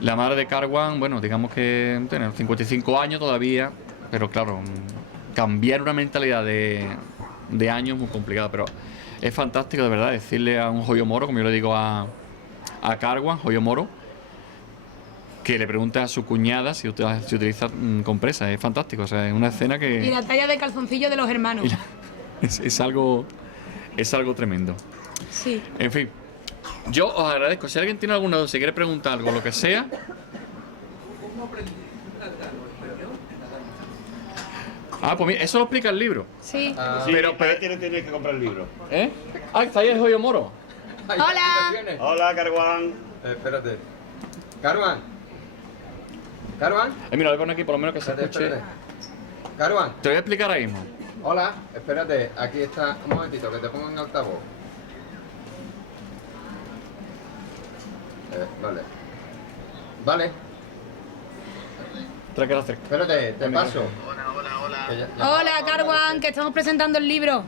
La madre de Karwan, bueno, digamos que tiene 55 años todavía. Pero claro, cambiar una mentalidad de años es muy complicado. Pero es fantástico, de verdad, decirle a un joyo moro, como yo le digo a Karwan, joyo moro, que le pregunte a su cuñada si utiliza compresas. Es fantástico, o sea, es una escena que... Y la talla de calzoncillo de los hermanos. Es algo tremendo. Sí. En fin, yo os agradezco. Si alguien tiene alguna duda, si quiere preguntar algo, lo que sea... Pues mira, eso lo explica el libro. Sí. Sí, pero tienes que comprar el libro. ¿Eh? Está ahí el joyo moro. Hola. Hola, Karwan. Espérate. Karwan. Karwan. Mira, lo voy a poner aquí por lo menos que se escuche. Karwan. Te voy a explicar ahora mismo. Hola, espérate, aquí está, un momentito, que te pongo en altavoz. Vale. Vale, Trae que la cerca. espérate, te paso. Hola, Karwan, que estamos presentando el libro.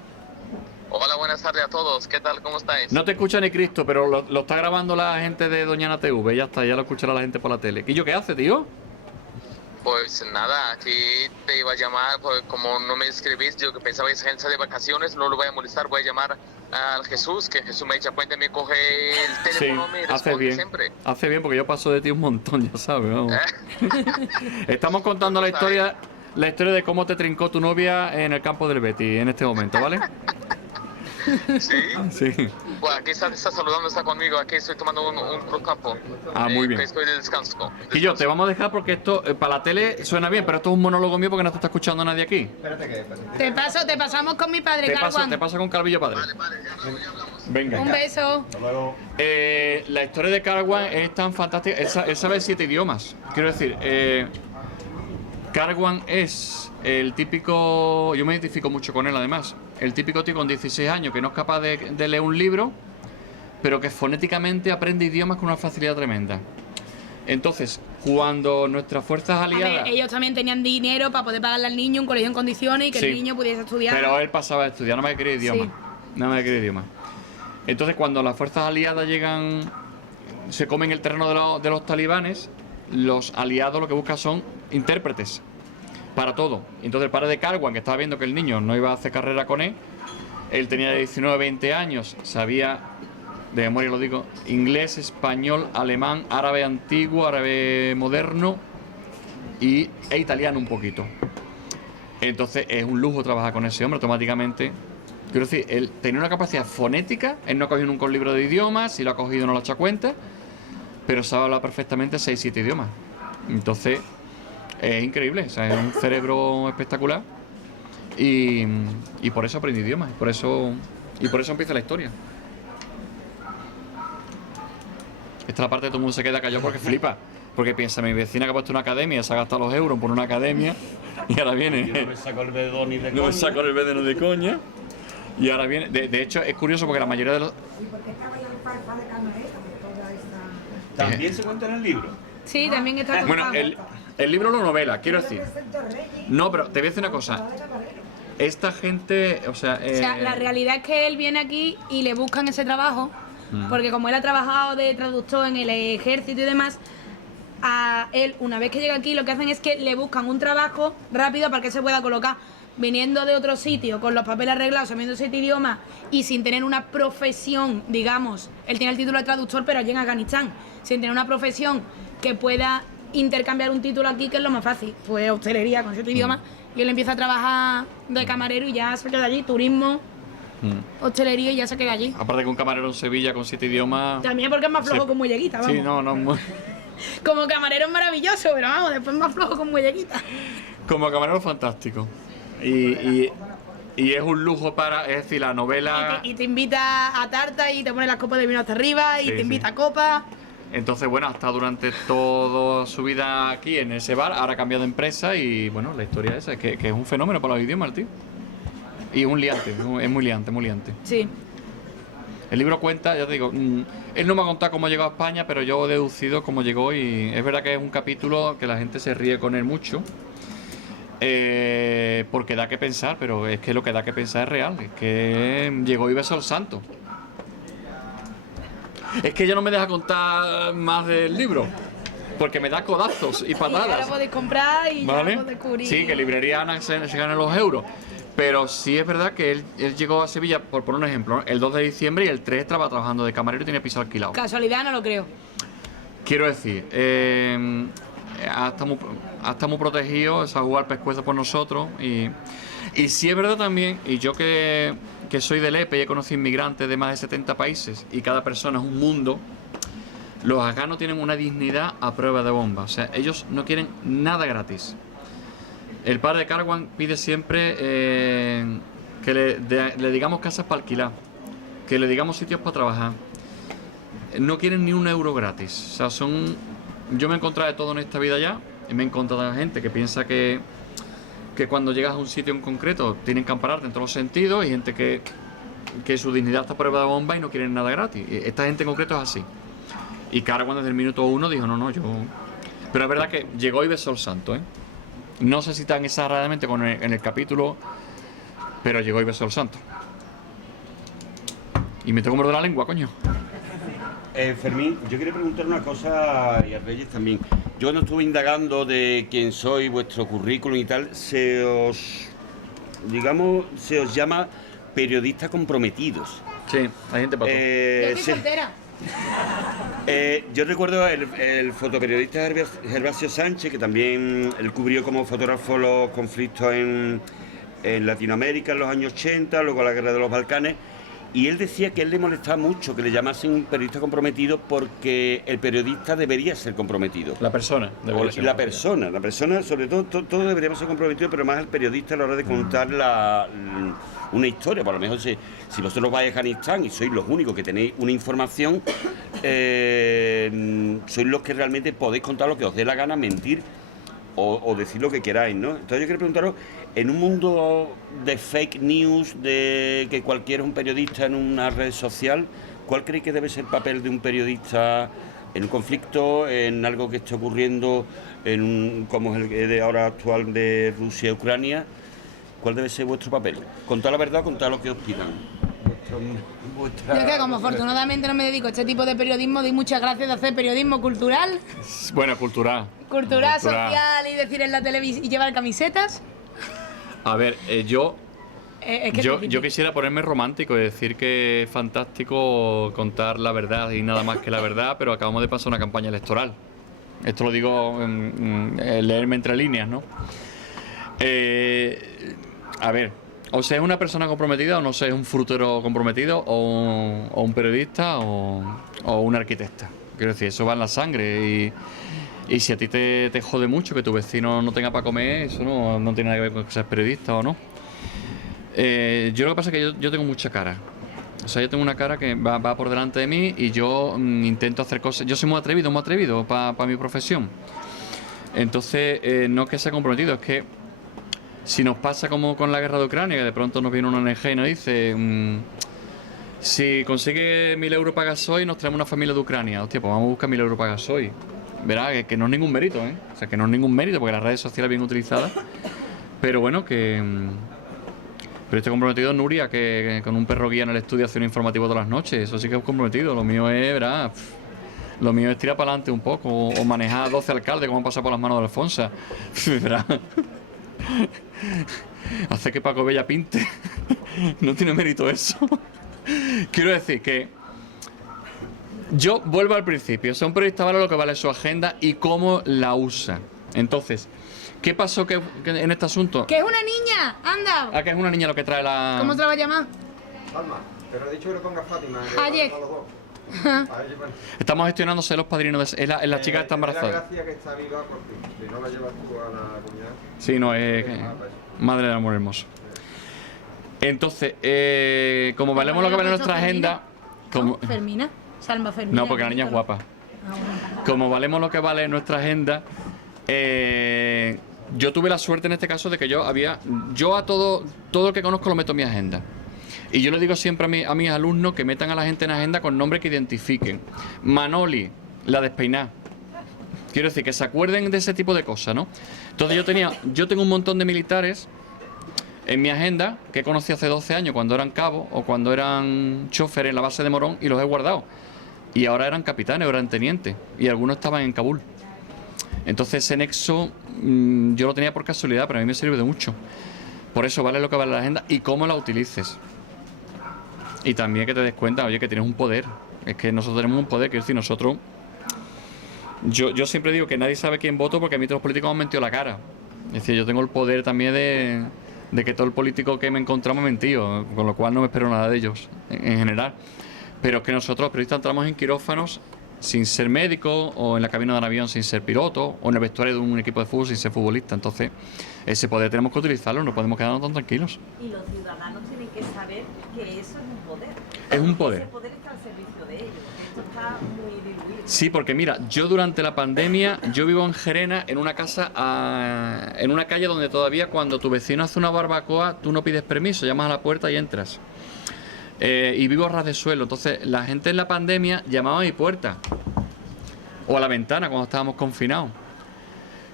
Hola, buenas tardes a todos. ¿Qué tal? ¿Cómo estáis? No te escucha ni Cristo, pero lo está grabando la gente de Doñana TV. Ya está, ya lo escuchará la gente por la tele. ¿Y yo qué hace, tío? Pues nada, aquí te iba a llamar, pues como no me escribís, yo que pensaba que esa gente está de vacaciones, no lo voy a molestar, voy a llamar al Jesús, que Jesús me echa cuenta y me coge el Sí, teléfono y me hace responde bien. siempre. Hace bien porque yo paso de ti un montón, ya sabes. Vamos. Estamos contando la historia de cómo te trincó tu novia en el campo del Betis en este momento, ¿vale? ¿Sí? Sí. Bueno, aquí está saludando, está conmigo, aquí estoy tomando un cruzcampo. Muy bien. Que estoy de descanso. Y yo, te vamos a dejar porque esto, para la tele suena bien, pero esto es un monólogo mío porque no te está escuchando nadie aquí. Espérate que... Te pasamos con mi padre, Karwan. Te paso con Calvillo Padre. Venga. Un beso. Hasta luego. La historia de Karwan es tan fantástica. Él sabe 7 idiomas. Quiero decir, Karwan es el típico... Yo me identifico mucho con él, además. El típico tío con 16 años que no es capaz de leer un libro, pero que fonéticamente aprende idiomas con una facilidad tremenda. Entonces, cuando nuestras fuerzas A aliadas... ver, ellos también tenían dinero para poder pagarle al niño un colegio en condiciones y que Sí. el niño pudiese estudiar. Pero él pasaba a estudiar, no me quería idioma. Sí. No me quería idioma. Entonces, cuando las fuerzas aliadas llegan, se comen el terreno de los talibanes, los aliados lo que buscan son intérpretes para todo. Entonces, el padre de Karwan, que estaba viendo que el niño no iba a hacer carrera con él tenía 19, 20 años, sabía, de memoria lo digo, inglés, español, alemán, árabe antiguo, árabe moderno e italiano un poquito. Entonces es un lujo trabajar con ese hombre automáticamente. Quiero decir, él tenía una capacidad fonética, él no ha cogido nunca un libro de idiomas, si lo ha cogido no lo ha hecho cuenta, pero sabe hablar perfectamente 6-7 idiomas. Entonces es increíble, o sea, es un cerebro espectacular y por eso aprende idiomas, y por eso empieza la historia. Esta es la parte de todo el mundo se queda callado porque flipa. Porque piensa, mi vecina que ha puesto una academia, se ha gastado los euros por una academia y ahora viene. Yo no me saco el dedo ni de No me saco el dedo de coña. Y ahora viene. De hecho, es curioso porque la mayoría de los. ¿Y por qué estaba ya el farfa de Camarera con toda esta... También se cuenta en el libro. Sí, también está Bueno, contado. el libro lo novela, quiero decir. No, pero te voy a decir una cosa. Esta gente, o sea. O sea, la realidad es que él viene aquí y le buscan ese trabajo, porque como él ha trabajado de traductor en el ejército y demás, a él, una vez que llega aquí, lo que hacen es que le buscan un trabajo rápido para que se pueda colocar. Viniendo de otro sitio, con los papeles arreglados, sabiendo 7 idiomas y sin tener una profesión, digamos, él tiene el título de traductor, pero allí en Afganistán, sin tener una profesión que pueda intercambiar un título aquí, que es lo más fácil, pues hostelería con 7 idiomas, y él empieza a trabajar de camarero y ya se queda allí, turismo, hostelería y ya se queda allí. Aparte que un camarero en Sevilla con 7 idiomas. También porque es más flojo Sí. con muñequita, vamos. Sí, no. Como camarero es maravilloso, pero vamos, después es más flojo con muñequita. Como camarero fantástico. Y es un lujo para. Es decir, la novela. Y te invita a tarta y te pone las copas de vino hasta arriba y Sí, te sí. invita a copas. Entonces, bueno, ha estado durante toda su vida aquí en ese bar, ahora ha cambiado de empresa y, bueno, la historia esa es que es un fenómeno para los idiomas, el tío. Y es un liante, es muy liante, muy liante. Sí. El libro cuenta, ya te digo, él no me ha contado cómo llegó a España, pero yo he deducido cómo llegó y es verdad que es un capítulo que la gente se ríe con él mucho. Porque da que pensar, pero es que lo que da que pensar es real, es que llegó y besó al santo. Es que ella no me deja contar más del libro, porque me da codazos y Y ahora patadas. podéis comprar y ya ¿Vale? podéis descubrir. Sí, que librería Ana se ganan los euros. Pero sí es verdad que él llegó a Sevilla, por poner un ejemplo, ¿no? El 2 de diciembre y el 3 estaba trabajando de camarero y tenía piso alquilado. Casualidad no lo creo. Quiero decir, ha estado muy protegido, se ha jugado al pescuezo por nosotros. Y sí es verdad también, y yo que soy del EPE y he conocido inmigrantes de más de 70 países y cada persona es un mundo, los afganos tienen una dignidad a prueba de bomba. O sea, ellos no quieren nada gratis. El padre de Karwan pide siempre que le digamos casas para alquilar, que le digamos sitios para trabajar. No quieren ni un euro gratis. O sea, yo me he encontrado de todo en esta vida ya. Y me he encontrado gente que piensa que cuando llegas a un sitio en concreto tienen que ampararte en todos los sentidos. Y gente que su dignidad está a prueba de bomba y no quieren nada gratis. Esta gente en concreto es así. Y Karwan desde el minuto 1 dijo, no, yo... Pero es verdad que llegó y besó al santo, ¿eh? No sé si tan exageradamente en el capítulo, pero llegó y besó al santo. Y me tengo que morder la lengua, coño. Fermín, yo quería preguntar una cosa y a Reyes también. Yo cuando estuve indagando de quién soy, vuestro currículum y tal, se os llama periodistas comprometidos. Sí, hay gente para todo. Yo estoy Sí. soltera. Yo recuerdo el fotoperiodista Gervasio Sánchez, que también él cubrió como fotógrafo los conflictos en Latinoamérica en los años 80, luego la guerra de los Balcanes, y él decía que a él le molestaba mucho que le llamasen un periodista comprometido porque el periodista debería ser comprometido. La persona. debería ser La comprometida. persona, sobre todo, todos deberíamos ser comprometidos, pero más el periodista a la hora de contar una historia. Por lo mejor, si vosotros vais a Afganistán y sois los únicos que tenéis una información, sois los que realmente podéis contar lo que os dé la gana, mentir o decir lo que queráis, ¿no? Entonces yo quiero preguntaros, en un mundo de fake news, de que cualquiera es un periodista en una red social, ¿cuál creéis que debe ser el papel de un periodista en un conflicto, en algo que esté ocurriendo, como es el de ahora actual de Rusia y Ucrania? ¿Cuál debe ser vuestro papel? Contar la verdad o contar lo que os pidan. Yo es que como afortunadamente no me dedico a este tipo de periodismo, doy muchas gracias de hacer periodismo cultural, Bueno, cultural. social y decir en la televisión y llevar camisetas. A ver, Es que yo es difícil. quisiera ponerme romántico y decir que es fantástico contar la verdad y nada más que la verdad, pero acabamos de pasar una campaña electoral. Esto lo digo leerme entre líneas, ¿no? A ver, o sea, es una persona comprometida o no sé, es un frutero comprometido o un periodista o un arquitecta. Quiero decir, eso va en la sangre y si a ti te jode mucho que tu vecino no tenga para comer, eso no tiene nada que ver con que seas periodista o no. Yo lo que pasa es que yo tengo mucha cara. O sea, yo tengo una cara que va por delante de mí y yo intento hacer cosas. Yo soy muy atrevido para mi profesión. Entonces, no es que sea comprometido, es que si nos pasa como con la guerra de Ucrania, que de pronto nos viene una ONG y nos dice si consigue 1.000 euros para gasoil, nos traemos una familia de Ucrania. Hostia, pues vamos a buscar 1.000 euros para gasoil. Verá, que no es ningún mérito, ¿eh? O sea, que no es ningún mérito, porque las redes sociales bien utilizadas. Pero bueno, que... Pero estoy comprometido, Nuria, que con un perro guía en el estudio hace un informativo todas las noches. Eso sí que es comprometido. Lo mío es, verá... Lo mío es tirar para adelante un poco, o manejar 12 alcaldes como han pasado por las manos de Alfonso. Verá... Hace que Paco Bella pinte. No tiene mérito eso. Quiero decir que yo vuelvo al principio. O sea, un periodista vale lo que vale su agenda y cómo la usa. Entonces, ¿qué pasó que en este asunto? ¡Que es una niña! ¡Anda! Que es una niña lo que trae la... ¿Cómo te la va a llamar? Alma, pero he dicho que le ponga Fátima. Ayer. Estamos gestionándose los padrinos. Es la chica que está embarazada. Es la gracia que está viva por fin. Si no la llevas tú a la comunidad. Sí, no, es madre del amor hermoso. Entonces, como valemos lo que vale nuestra agenda... Como... Fermina. Salma Fermina. No, porque la niña es guapa. Como valemos lo que vale nuestra agenda, yo tuve la suerte en este caso de que yo a todo lo que conozco lo meto en mi agenda. Y yo le digo siempre a mis alumnos que metan a la gente en agenda con nombres que identifiquen. Manoli, la despeinada. Quiero decir, que se acuerden de ese tipo de cosas, ¿no? Entonces yo tengo un montón de militares en mi agenda que conocí hace 12 años cuando eran cabos o cuando eran choferes en la base de Morón y los he guardado. Y ahora eran capitanes o eran tenientes. Y algunos estaban en Kabul. Entonces ese nexo yo lo tenía por casualidad, pero a mí me sirve de mucho. Por eso vale lo que vale la agenda y cómo la utilices. Y también que te des cuenta, oye, que tienes un poder. Es que nosotros tenemos un poder, quiero decir, nosotros... Yo siempre digo que nadie sabe quién voto porque a mí todos los políticos me han mentido la cara. Es decir, yo tengo el poder también de que todo el político que me encontramos me ha mentido, con lo cual no me espero nada de ellos, en general. Pero es que nosotros los periodistas entramos en quirófanos sin ser médico, o en la cabina de un avión sin ser piloto, o en el vestuario de un equipo de fútbol sin ser futbolista. Entonces, ese poder tenemos que utilizarlo, no podemos quedarnos tan tranquilos. Y los ciudadanos tienen que saber que eso es un poder. Es un poder. Ese poder está al servicio de ellos. Esto está muy diluido. Sí, porque mira, yo durante la pandemia, yo vivo en Gerena, en una casa, en una calle donde todavía cuando tu vecino hace una barbacoa, tú no pides permiso, llamas a la puerta y entras. Y vivo a ras de suelo, entonces la gente en la pandemia llamaba a mi puerta o a la ventana cuando estábamos confinados.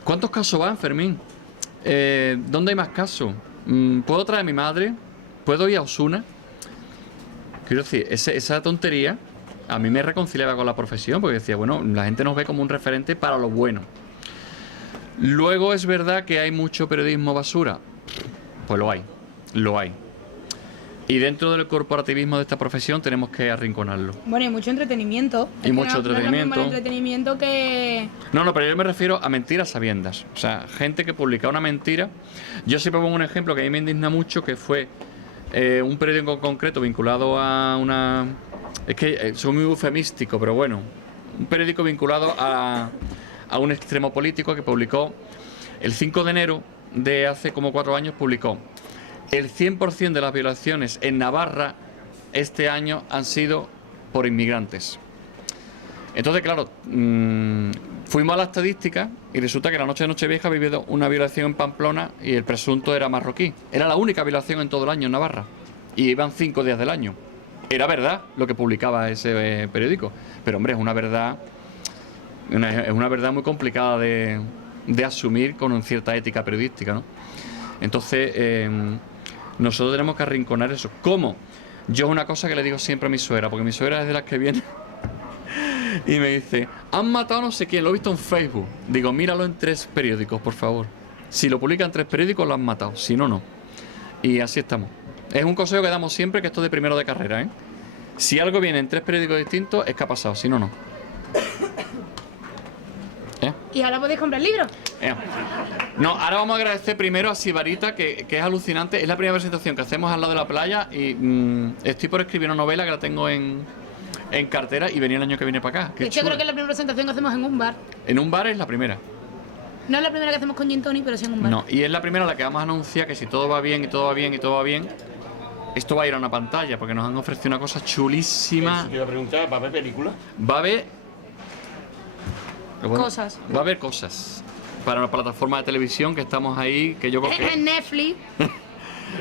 ¿Cuántos casos van, Fermín? ¿Dónde hay más casos? ¿Puedo traer a mi madre? ¿Puedo ir a Osuna? Quiero decir, esa tontería a mí me reconciliaba con la profesión, porque decía, bueno, la gente nos ve como un referente para lo bueno. Luego es verdad que hay mucho periodismo basura. Pues lo hay. Y dentro del corporativismo de esta profesión tenemos que arrinconarlo. Bueno, y mucho entretenimiento. Y mucho entretenimiento. No es lo mismo el entretenimiento que... No, pero yo me refiero a mentiras sabiendas. O sea, gente que publica una mentira. Yo siempre pongo un ejemplo que a mí me indigna mucho, que fue un periódico concreto vinculado a una... Es que soy muy eufemístico, pero bueno. Un periódico vinculado a un extremo político que publicó el 5 de enero de hace como 4 años, publicó: el 100% de las violaciones en Navarra este año han sido por inmigrantes. Entonces, claro, fuimos a la estadística y resulta que la noche de Nochevieja ha vivido una violación en Pamplona y el presunto era marroquí. Era la única violación en todo el año en Navarra. Y iban 5 días del año. era verdad lo que publicaba ese periódico. Pero hombre, es una verdad muy complicada de asumir con cierta ética periodística, ¿no? Entonces, nosotros tenemos que arrinconar eso. ¿Cómo? Yo es una cosa que le digo siempre a mi suegra, porque mi suegra es de las que viene y me dice, han matado a no sé quién, lo he visto en Facebook. Digo, míralo en 3 periódicos, por favor. Si lo publican en 3 periódicos, lo han matado, si no, no. Y así estamos. Es un consejo que damos siempre, que esto es de primero de carrera, ¿eh? Si algo viene en 3 periódicos distintos, es que ha pasado, si no, no. ¿Y ahora podéis comprar libros? No, ahora vamos a agradecer primero a Sibarita, que es alucinante. Es la primera presentación que hacemos al lado de la playa y estoy por escribir una novela que la tengo en cartera y venía el año que viene para acá. Yo creo que es la primera presentación que hacemos en un bar. En un bar es la primera. No es la primera que hacemos con Gin Tonic, pero sí en un bar. No, y es la primera la que vamos a anunciar que si todo va bien y todo va bien y todo va bien, esto va a ir a una pantalla porque nos han ofrecido una cosa chulísima. Eso te iba a preguntar, ¿va a haber película? Va a haber Cosas. Va a haber cosas para una plataforma de televisión que estamos ahí, que yo creo que... En Netflix.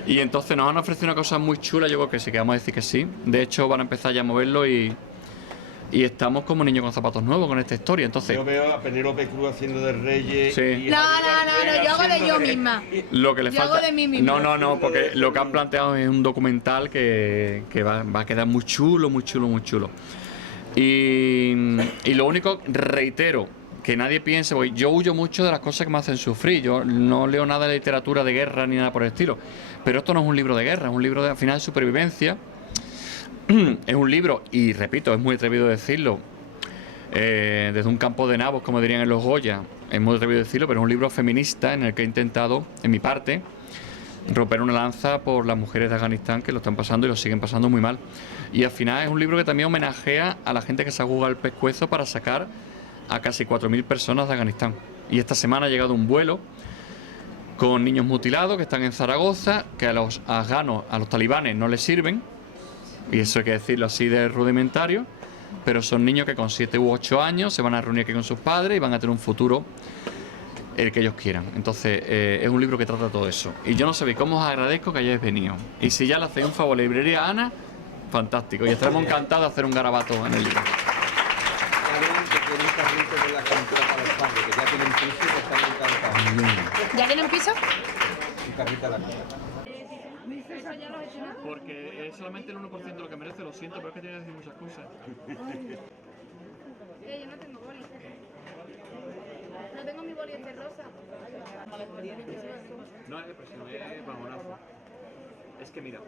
Y entonces nos han ofrecido una cosa muy chula, yo creo que sí, que vamos a decir que sí. De hecho, van a empezar ya a moverlo y estamos como niños con zapatos nuevos con esta historia. Entonces, Yo veo a Penélope Cruz haciendo de Reyes. Sí. y No, Javier yo hago de haciendo yo misma. lo que le Yo falta... hago de mí misma. No, porque lo que han planteado es un documental que va a quedar muy chulo, muy chulo, muy chulo. Y lo único, reitero, que nadie piense, porque yo huyo mucho de las cosas que me hacen sufrir. Yo no leo nada de literatura de guerra ni nada por el estilo. Pero esto no es un libro de guerra, es un libro de, al final, de supervivencia. Es un libro, y repito, es muy atrevido decirlo, desde un campo de nabos, como dirían en los Goya, es muy atrevido decirlo, pero es un libro feminista en el que he intentado, en mi parte, romper una lanza por las mujeres de Afganistán que lo están pasando y lo siguen pasando muy mal. Y al final es un libro que también homenajea a la gente que se ha jugado el pescuezo para sacar a casi 4.000 personas de Afganistán. Y esta semana ha llegado un vuelo con niños mutilados que están en Zaragoza, que a los afganos, a los talibanes no les sirven, y eso hay que decirlo así de rudimentario, pero son niños que con 7 u 8 años se van a reunir aquí con sus padres y van a tener un futuro el que ellos quieran. Entonces, es un libro que trata todo eso. Y yo no sabéis cómo os agradezco que hayáis venido. Y si ya le hacéis un favor a la librería Ana, fantástico. Y estaremos encantados de hacer un garabato en el libro. ¿Ya tienen piso? Porque es solamente el 1% de lo que merece, lo siento, pero es que tiene que decir muchas cosas. Yo no tengo boli. No tengo mi boli de rosa. No es depresión, es bajonazo. Es que mira.